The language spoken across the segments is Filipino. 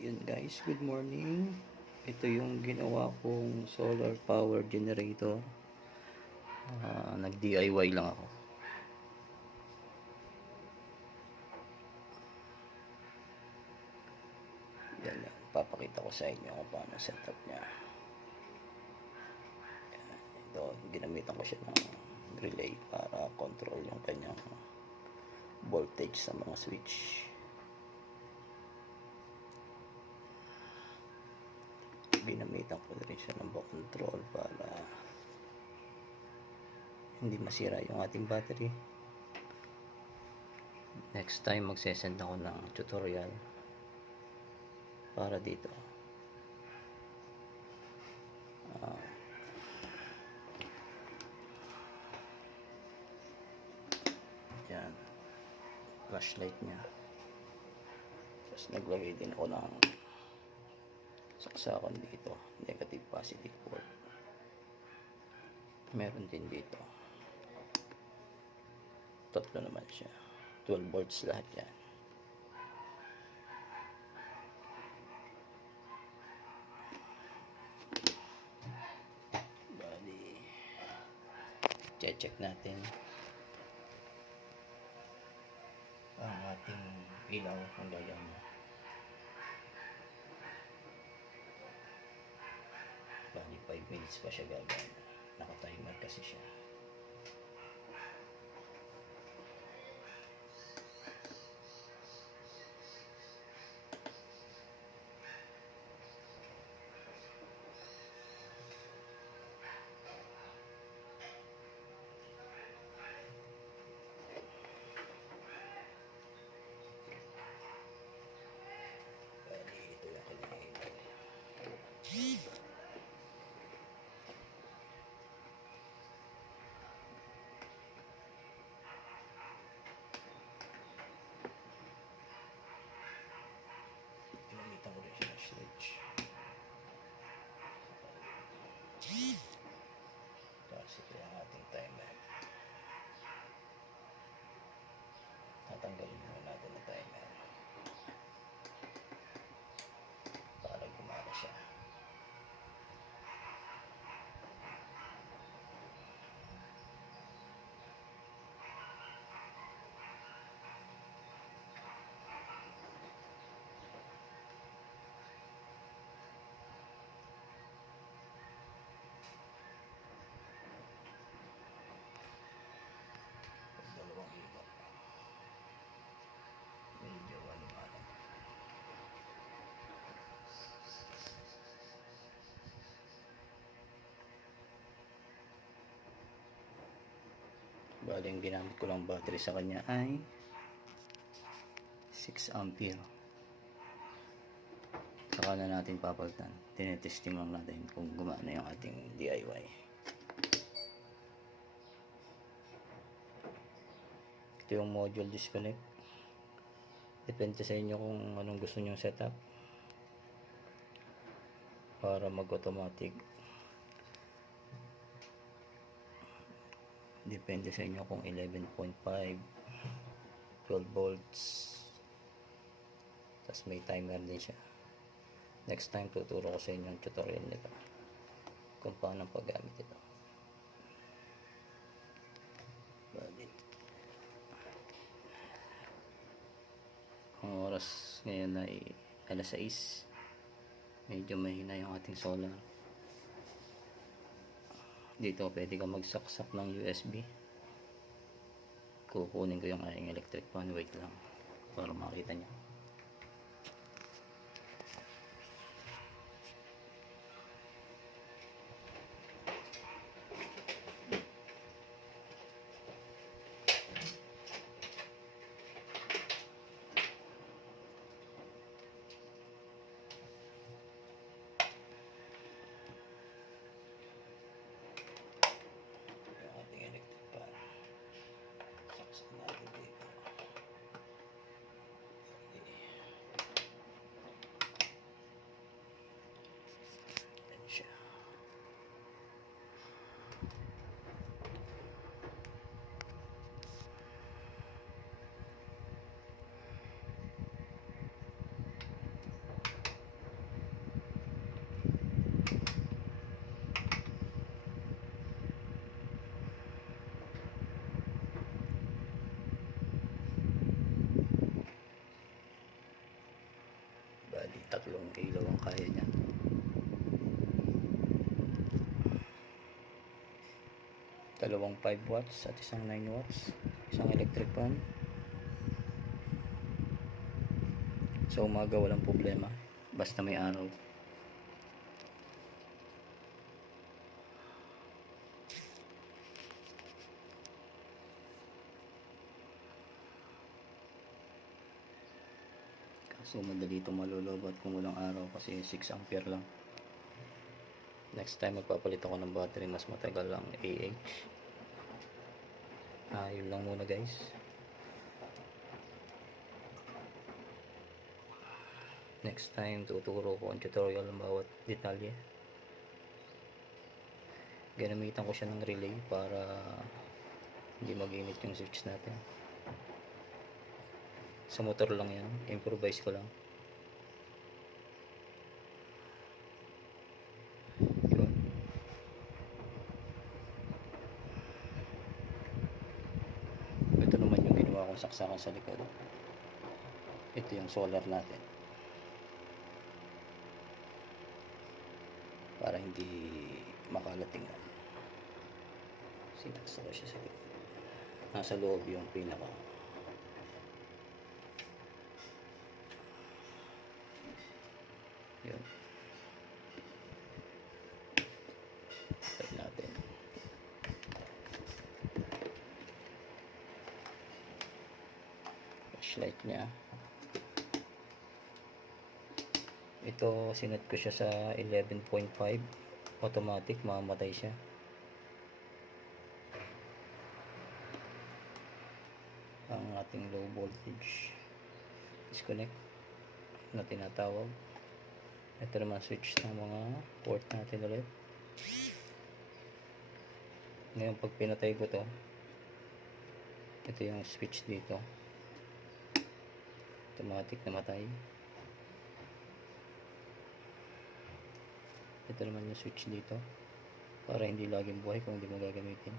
Ayun guys, good morning. Ito yung ginawa kong solar power generator. Nag-DIY lang ako. Yan lang. Papakita ko sa inyo kung paano setup niya. Yan. Ito, ginamitan ko siya ng relay para control yung kanyang voltage sa mga switch. Ginamitan ko rin siya ng control para hindi masira yung ating battery. Next time magsesend ako ng tutorial para dito. Yan, flashlight niya. Tapos naglagay din ako ng saksakan dito, negative positive port. Meron din dito, tatlo naman siya, 12 volts lahat yan. Bali, check natin ang ating ilaw kung gagana. Bali 5 minutes pa siya gagana, naka-timer kasi siya. Ginamitan ko rin siya ng switch. Tapos ito yung ating timer. Tatanggalin muna natin ang timer para gumana siya. Dalawang ilaw. Medyo walumanan. Bali, yung ginamit ko lang battery sa kanya ay 6 ampere. Saka na natin papalitan. Tinetesting lang natin kung gumana yung ating DIY. Ito yung module disconnect. Depende sa inyo kung anong gusto nyong setup para mag-automatic. Depende sa inyo kung 11.5, 12 volts. Tapos may timer din siya. Next time tuturo ko sa inyo yung tutorial nito kung paano paggamit ito. Ang oras ngayon ay alas 6. Medyo mahina yung ating solar. Dito pwede ka magsaksak ng USB. Kukunin ko yung aking electric fan. Wait lang para makita nyo. ang kaya niya. Dalawang 5 watts at isang 9 watts, isang electric fan. Sa umaga walang problema, basta may araw. So madali itong malolobat kung walang araw kasi 6 ampere lang. Next time magpapalit ako ng battery, mas matagal lang, AH. Yun lang muna guys. Next time tuturo ko ang tutorial ng bawat detalye. Ginamitan ko siya ng relay para hindi mag-init yung switch natin. Sa motor lang yan, improvise ko lang. Yun. Ito naman yung ginawa kong saksakan sa likod. Ito yung solar natin, para hindi makalatingan. Sinaksa ko siya sa likod. Nasa loob yung pinaka yun. Try natin. Flashlight nya. Ito sinet ko siya sa 11.5 automatic, mamamatay siya. Ang ating low voltage disconnect na tinatawag. Ito naman switch ng mga port natin ulit. Ngayon pag pinatay ko to, ito yung switch dito, automatic na matay. Ito naman yung switch dito, para hindi laging buhay kung hindi mo gagamitin.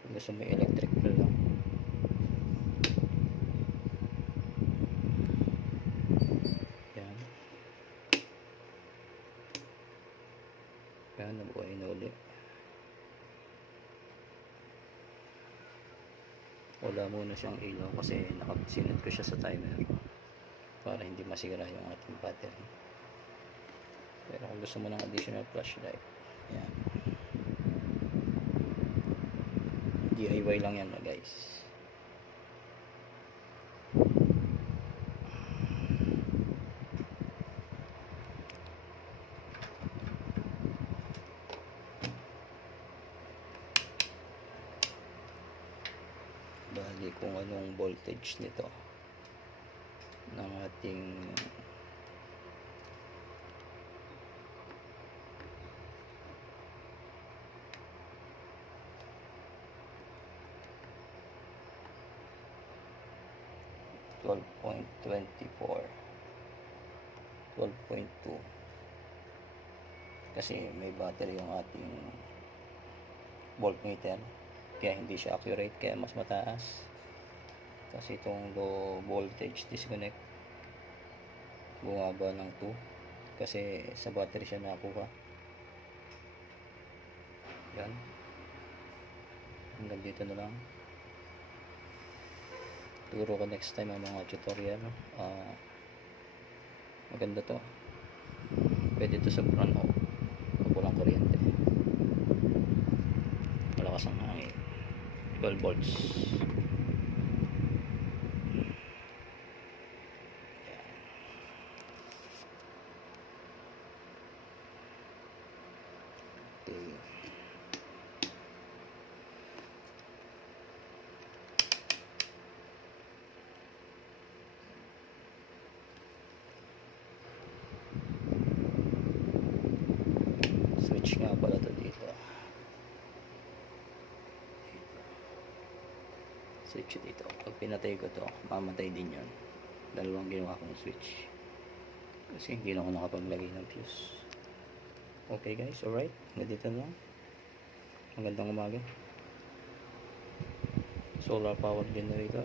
Kung gusto mo electric lang. Yan, nabuhay na uli. Wala muna siyang ilaw kasi nakasinet ko siya sa timer para hindi masira yung ating battery. Pero kung gusto mo ng additional flashlight, yan, DIY lang yan guys. Bali kung anong voltage nito ng ating (12.24) 12.2 kasi may battery yung ating voltmeter, kaya hindi siya accurate, kaya mas mataas. Kasi itong low voltage disconnect bumaba ng 2 kasi sa battery siya nakuha. Yan, hanggang dito na lang. Turo ko next time ang mga tutorial. Maganda to, pwede to sa front o walang kuryente, malakas ang hangin, 12 volts. Okay. Switch nga pala to dito. Switch dito. Pag pinatay ko to, mamatay din yun. Dalawang ginawa kong switch kasi hindi na ako nakapaglagay ng fuse. Okay guys, alright, hanggang dito lang. Magandang umaga. Solar power generator.